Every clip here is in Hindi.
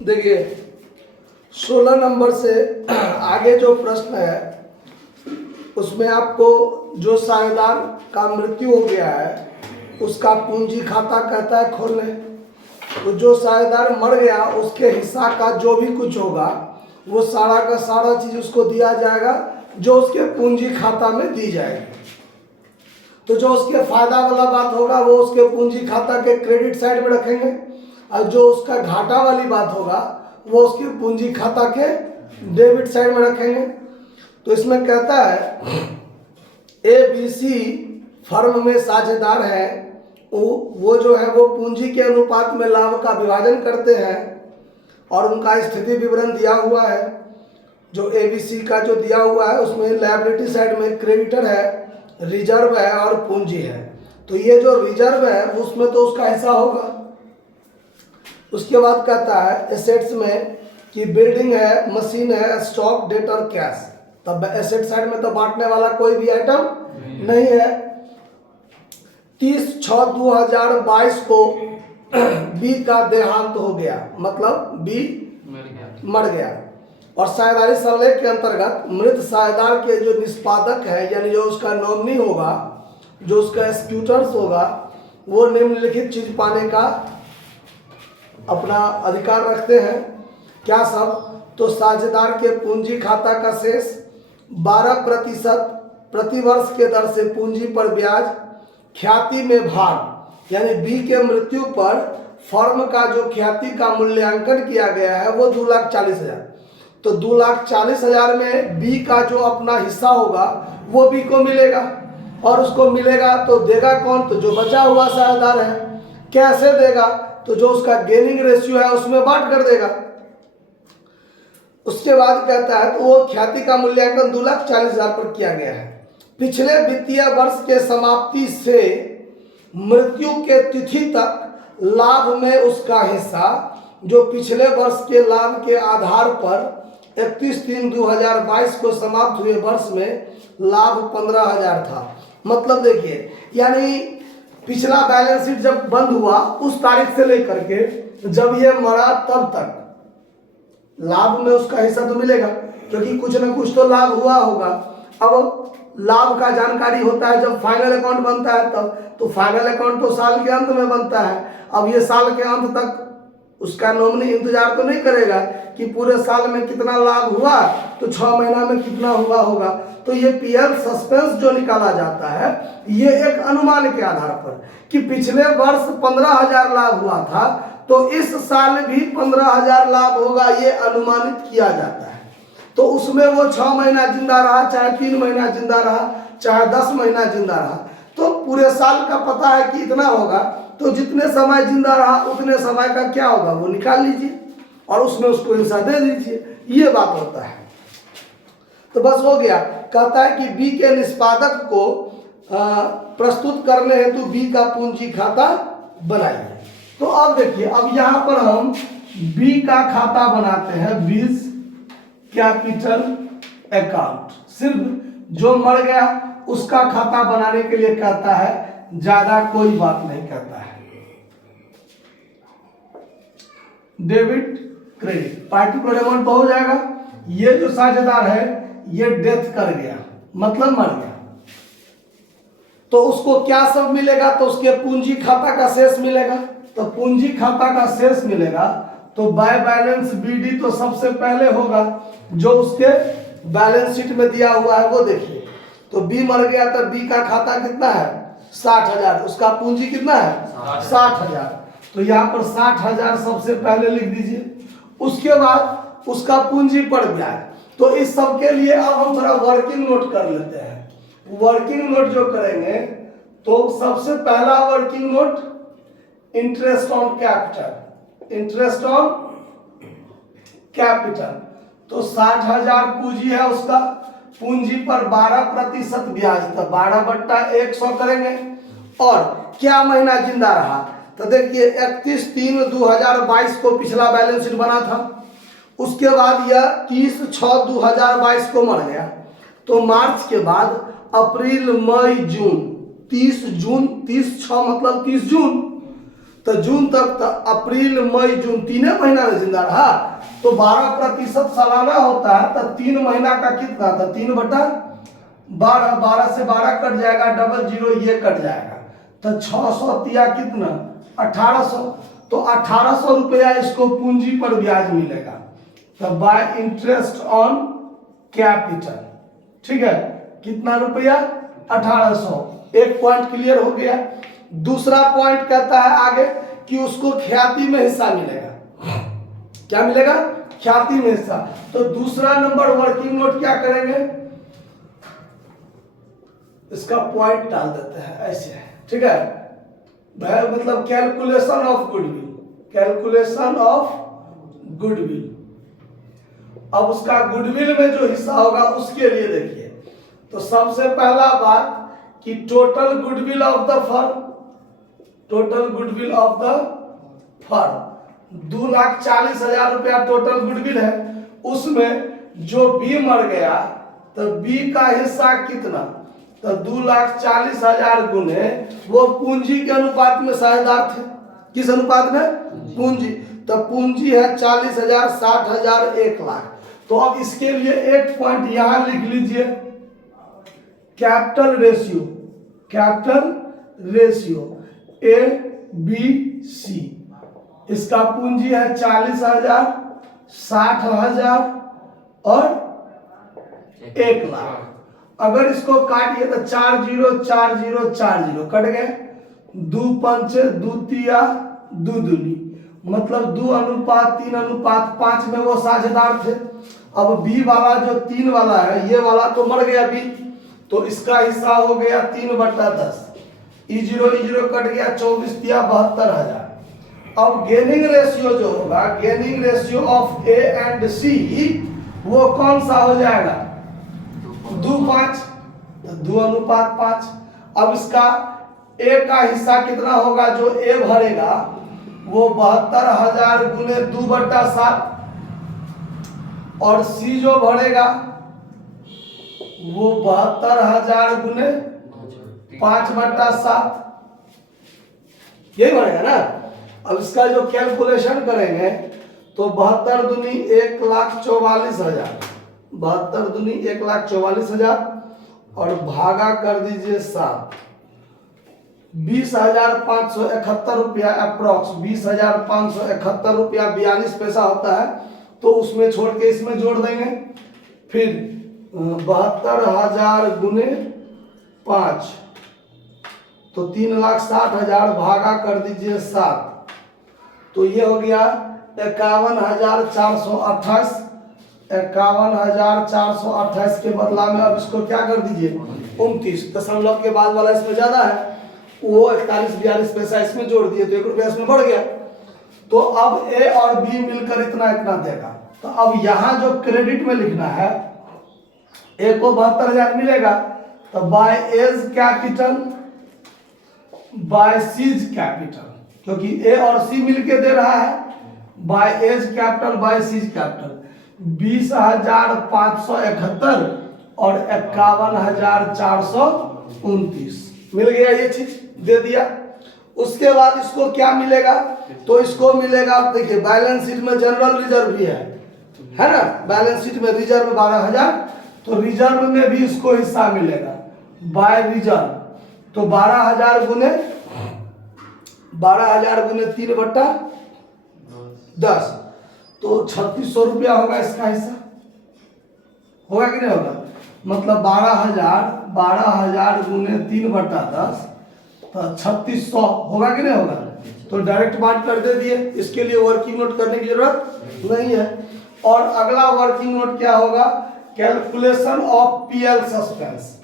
देखिए 16 नंबर से आगे जो प्रश्न है उसमें आपको जो साझेदार का मृत्यु हो गया है उसका पूंजी खाता कहता है खोलने। तो जो साझेदार मर गया उसके हिस्सा का जो भी कुछ होगा वो सारा का सारा चीज उसको दिया जाएगा, जो उसके पूंजी खाता में दी जाएगी। तो जो उसके फायदा वाला बात होगा वो उसके पूंजी खाता के क्रेडिट साइड में रखेंगे, और जो उसका घाटा वाली बात होगा वो उसके पूंजी खाता के डेबिट साइड में रखेंगे। तो इसमें कहता है ABC फर्म में साझेदार है, वो जो है वो पूंजी के अनुपात में लाभ का विभाजन करते हैं और उनका स्थिति विवरण दिया हुआ है। जो ABC का जो दिया हुआ है उसमें लायबिलिटी साइड में क्रेडिटर है, रिजर्व है और पूंजी है। तो ये जो रिजर्व है उसमें तो उसका हिस्सा होगा। उसके बाद कहता है एसेट्स में कि बिल्डिंग है, मशीन है, स्टॉक, डेट और कैश। तब एसेट साइड में तो बांटने वाला कोई भी आइटम नहीं है। 30/6/2022 को बी का देहांत हो गया, मतलब बी मर गया। और साझेदारी सरलेख के अंतर्गत मृत साझेदार के जो निष्पादक है यानी जो उसका नॉमिनी होगा, जो उसका एक्सिक्यूटर्स होगा, वो निम्नलिखित चीज पाने का अपना अधिकार रखते हैं। क्या सब? तो साझेदार के पूंजी खाता का शेष 12% प्रतिवर्ष के दर से पूंजी पर ब्याज, ख्याति में भाग यानी बी के मृत्यु पर फर्म का जो ख्याति का मूल्यांकन किया गया है वो 2,40,000। तो 2,40,000 में बी का जो अपना हिस्सा होगा वो बी को मिलेगा, और उसको मिलेगा तो देगा कौन? तो जो बचा हुआ साझेदार है। कैसे देगा? तो जो उसका गेनिंग रेशियो है उसमें बांट कर देगा। उसके बाद कहता है तो वो ख्याति का मूल्यांकन 2,40,000 पर किया गया है। पिछले वित्तीय वर्ष के समाप्ति से मृत्यु के तिथि तक लाभ में उसका हिस्सा जो पिछले वर्ष के लाभ के आधार पर 31/3/2022 को समाप्त हुए वर्ष में लाभ 15,000 था। मतलब देखिए, यानी पिछला बैलेंस शीट जब बंद हुआ उस तारीख से लेकर के जब ये मरा तब तक लाभ में उसका हिस्सा तो मिलेगा, क्योंकि कुछ ना कुछ तो लाभ हुआ होगा। अब लाभ का जानकारी होता है जब फाइनल अकाउंट बनता है तब, तो फाइनल अकाउंट तो साल के अंत में बनता है। अब ये साल के अंत तक उसका नॉमिनी इंतजार तो नहीं करेगा कि पूरे साल में कितना लाभ हुआ तो 6 महीना में कितना हुआ होगा। तो ये पीएल सस्पेंस जो निकाला जाता है ये एक अनुमान के आधार पर कि पिछले वर्ष 15,000 लाभ हुआ था तो इस साल भी 15,000 लाभ होगा, ये अनुमानित किया जाता है। तो उसमें वो 6 महीना जिंदा रहा, चाहे 3 महीना जिंदा रहा, चाहे 10 महीना जिंदा रहा, तो पूरे साल का पता है कि इतना होगा। तो जितने समय जिंदा रहा उतने समय का क्या होगा वो निकाल लीजिए और उसमें उसको हिस्सा दे दीजिए, ये बात होता है। तो बस हो गया। कहता है कि बी के निष्पादक को प्रस्तुत करने हेतु बी का पूंजी खाता बनाइए। तो अब देखिए, अब यहां पर हम बी का खाता बनाते हैं, बीज कैपिटल अकाउंट। सिर्फ जो मर गया उसका खाता बनाने के लिए कहता है, ज्यादा कोई बात नहीं कहता है। डेबिट क्रेडिट पार्टिकुलर अमाउंट तो हो जाएगा। ये जो साझेदार है ये डेथ कर गया, मतलब मर गया, तो उसको क्या सब मिलेगा? तो उसके पूंजी खाता का शेष मिलेगा। तो पूंजी खाता का शेष मिलेगा तो बाय बैलेंस बीडी तो सबसे पहले होगा, जो उसके बैलेंस शीट में दिया हुआ है वो देखिए। तो बी मर गया तो बी का खाता कितना है? 60,000। उसका पूंजी कितना है? 60,000। तो यहाँ पर 60,000 सबसे पहले लिख दीजिए। उसके बाद उसका पूंजी पर ब्याज। तो इस सब के लिए अब हम थोड़ा वर्किंग नोट कर लेते हैं। वर्किंग नोट जो करेंगे तो सबसे पहला working note interest on capital. Interest on capital तो 60,000 पूंजी है उसका, पूंजी पर 12% ब्याज, तो 12/100 करेंगे। और क्या महीना जिंदा रहा? तो देखिए 31/3/2022 को पिछला बैलेंस शीट बना था। उसके बाद यह 30/6/2022 को मर गया। तो मार्च के बाद अप्रैल, मई, जून, 30 जून, 30/6 मतलब 30 जून। तो जून तक अप्रैल मई जून 3 महीना में जिंदा रहा, तो 12% सालाना होता है, तो 3 महीना का कितना था, 3/12, 12 से 12 कट जाएगा, डबल जीरो ये कट जाएगा, तो 600 तिया कितना 1800, तो 1800 रुपया इसको पूंजी पर ब्याज मिलेगा, तो बाय इंटरेस्ट ऑन कैपिटल। ठीक है, कितना रुपया 1800। एक पॉइंट क्लियर हो गया। दूसरा पॉइंट कहता है आगे कि उसको ख्याति में हिस्सा मिलेगा। क्या मिलेगा, ख्याति में हिस्सा। तो दूसरा नंबर वर्किंग नोट क्या करेंगे, इसका पॉइंट डाल देते हैं ऐसे, ठीक है भाई, मतलब calculation of goodwill, calculation of goodwill. अब उसका गुडविल में जो हिस्सा होगा उसके लिए देखिए, तो सबसे पहला बात कि total goodwill of the firm, total goodwill of the firm 2,40,000 रुपया टोटल गुडविल है। उसमें जो बी मर गया तो बी का हिस्सा कितना, तो 2,40,000 गुने वो पूंजी के अनुपात में साझेदार थे। किस अनुपात में, पूंजी। तो पूंजी है 40,000, 60,000, 1,00,000। तो अब इसके लिए एक पॉइंट यहां लिख लीजिए, capital ratio, capital ratio A B C. इसका पूंजी है 40,000, 60,000 और 1,00,000। अगर इसको काटिए तो 4 0 4 0 4 0 कट गए, 2 पंचे 2 तिया 2 दूनी, मतलब 2:3:5 में वो साझेदार थे। अब बी वाला जो 3 वाला है, ये वाला तो मर गया बी, तो इसका हिस्सा हो गया 3/10, E0 कट गया, 24 तिया 72,000। अब गेनिंग रेशियो जो होगा, gaining ratio of A and C, वो कौन सा हो जाएगा, 2:5, 2:5। अब इसका ए का हिस्सा कितना होगा, जो ए भरेगा वो 72,000 गुने 2/7, और सी जो भरेगा वो 72,000 गुने 5/7, यही भरेगा ना। अब इसका जो कैलकुलेशन करेंगे तो 72 दूनी 1,44,000, 72 दूनी 1,44,000 और भागा कर दीजिए 7, 20,571 रुपया अप्रोक्स, 20,571 रुपया 42 पैसा होता है। तो उसमें छोड़ के इसमें जोड़ देंगे, फिर 72,000 गुने 5, तो 3,60,000 भागा कर दीजिए 7, तो ये हो गया 51,428। 51,428 के बदला में अब इसको क्या कर दीजिए 29, दशमलव के बाद वाला इसमें ज्यादा है, वो 41-42 पैसा इसमें जोड़ दिए, तो 1 रुपया इसमें बढ़ गया। तो अब ए और बी मिलकर इतना इतना देगा। तो अब यहां जो क्रेडिट में लिखना है, ए को 72,000 मिलेगा, तो by A's capital, by C's capital, क्योंकि ए और सी मिलके दे रहा है, by A's capital by C's capital 20,571 और 51,429 मिल गया, ये चीज दे दिया। उसके बाद इसको क्या मिलेगा, तो इसको मिलेगा, देखिए बैलेंस शीट में जनरल रिजर्व भी है ना, बैलेंस शीट में रिजर्व 12,000, तो रिजर्व में भी इसको हिस्सा मिलेगा बाय रिजर्व, तो 12,000 गुने 3/10, तो 3,600 रुपया होगा इसका हिस्सा, होगा कि नहीं होगा, मतलब 12,000 गुने 3/10, तो 3,600 होगा कि नहीं होगा। तो डायरेक्ट बांट कर दे दिए, इसके लिए वर्किंग नोट करने की जरूरत नहीं है। और अगला वर्किंग नोट क्या होगा, calculation of PL suspense,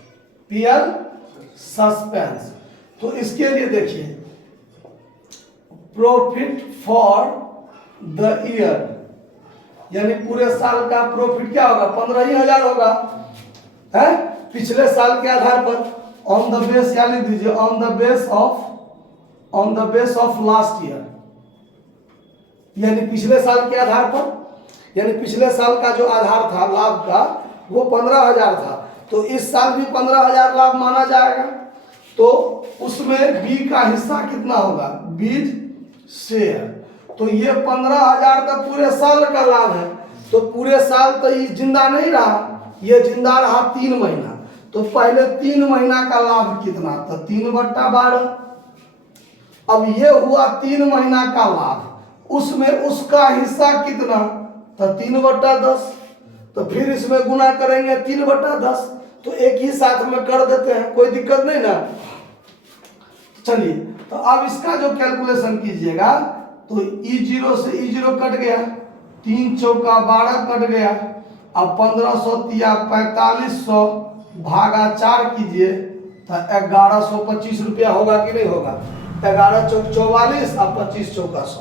PL suspense. तो इसके लिए देखिए, प्रॉफिट फॉर द ईयर, यानी पूरे साल का प्रॉफिट क्या होगा, 15,000 होगा, है पिछले साल के आधार पर, ऑन द बेस, क्या लिख दीजिए, on the base of last year, यानी पिछले साल के आधार पर, यानी पिछले साल का जो आधार था लाभ का वो 15,000 था, तो इस साल भी 15,000 लाभ माना जाएगा। तो उसमें बी का हिस्सा कितना होगा, बीज शेयर। तो ये 15,000 तो पूरे साल का लाभ है, तो पूरे साल तो ये जिंदा नहीं रहा, ये जिंदा रहा 3 महीना। तो पहले 3 महीना का लाभ कितना, तो 3/12। अब ये हुआ 3 महीना का लाभ, उसमें उसका हिस्सा कितना, तो 3/10। तो फिर इसमें गुना करेंगे 3/10, तो एक ही साथ में कर देते हैं, कोई दिक्कत नहीं ना। चलिए, तो अब इसका जो कैलकुलेशन कीजिएगा, तो E0 से E0 कट गया, 3 चौका 12 कट गया। अब 1500 तिया 4500 भागा 4 कीजिए, तो 1125 रुपया होगा कि नहीं होगा। 11 चौक 44 और 25 चौका 100,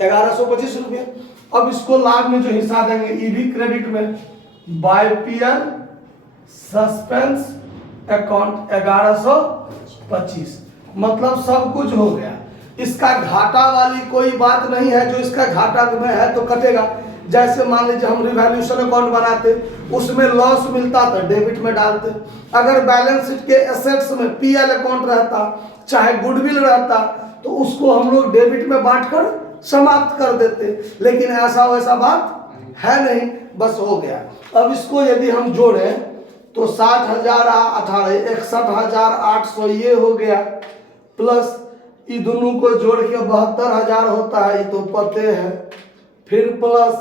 1125 रुपया। अब इसको लाभ में जो हिस्सा देंगे, ये भी क्रेडिट में, बाईपीएल सस्पेंस अकाउंट 1125, मतलब सब कुछ हो गया। इसका घाटा वाली कोई बात नहीं है, जो इसका घाटा में है तो कटेगा। जैसे मान लीजिए हम रिवैल्यूएशन अकाउंट बनाते, उसमें लॉस मिलता तो डेबिट में डालते। अगर बैलेंस शीट के एसेट्स में पीएल अकाउंट रहता, चाहे गुडविल रहता, तो उसको हम लोग डेबिट में बांटकर समाप्त कर देते, लेकिन ऐसा वैसा बात है नहीं, बस हो गया। अब इसको यदि हम जोड़ें तो 60,000 18 61,800 ये हो गया, प्लस ये दोनों को जोड़ के 72,000 होता है, ये तो पते है। फिर प्लस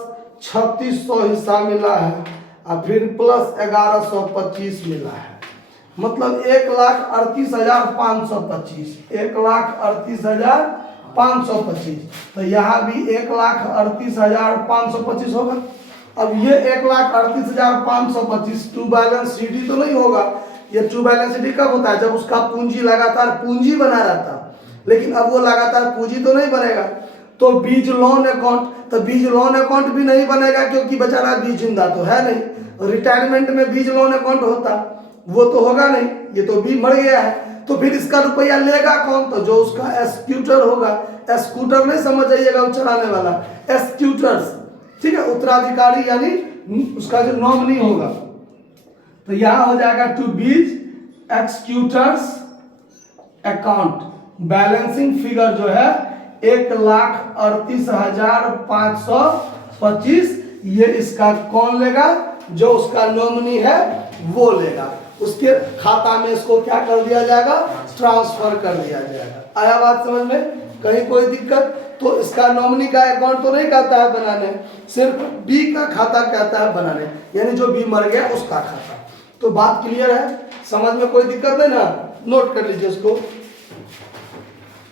3600 हिस्सा मिला है, और फिर प्लस 1125 मिला है, मतलब 1,38,525, 1,38,525। तो यहाँ भी 1,38,525 होगा। अब ये 1,38,525 टू बैलेंस शीट ही तो नहीं होगा। ये टू बैलेंस शीट कब होता है, जब उसका पूंजी लगातार पूंजी बना रहता, लेकिन अब वो लगातार पूंजी तो नहीं बनेगा। तो बीज लोन अकाउंट, तो बीज लोन अकाउंट भी नहीं बनेगा, क्योंकि बेचारा बीज जिंदा तो है नहीं। रिटायरमेंट में बीज लोन अकाउंट होता, वो तो होगा नहीं, ये तो भी मर गया है। तो फिर इसका रुपया लेगा कौन, तो जो उसका एस्क्यूटर होगा। एस्क्यूटर नहीं समझ जाइएगा, वो चलाने वाला, एस्क्यूटर्स, ठीक है, उत्तराधिकारी यानी उसका जो नॉमिनी होगा। तो यहाँ हो जाएगा टू बीज एक्सक्यूटर्स अकाउंट, बैलेंसिंग फिगर जो है 1,38,525। ये इसका कौन लेगा, जो उसका नॉमिनी है वो लेगा। उसके खाता में इसको क्या कर दिया जाएगा, ट्रांसफर कर दिया जाएगा। आया बात समझ में, कहीं कोई दिक्कत। तो इसका नॉमिनी का अकाउंट तो नहीं कहता है बनाने, सिर्फ बी का खाता कहता है बनाने, यानी जो बी मर गया उसका खाता। तो बात क्लियर है, समझ में कोई दिक्कत है ना, नोट कर लीजिए उसको।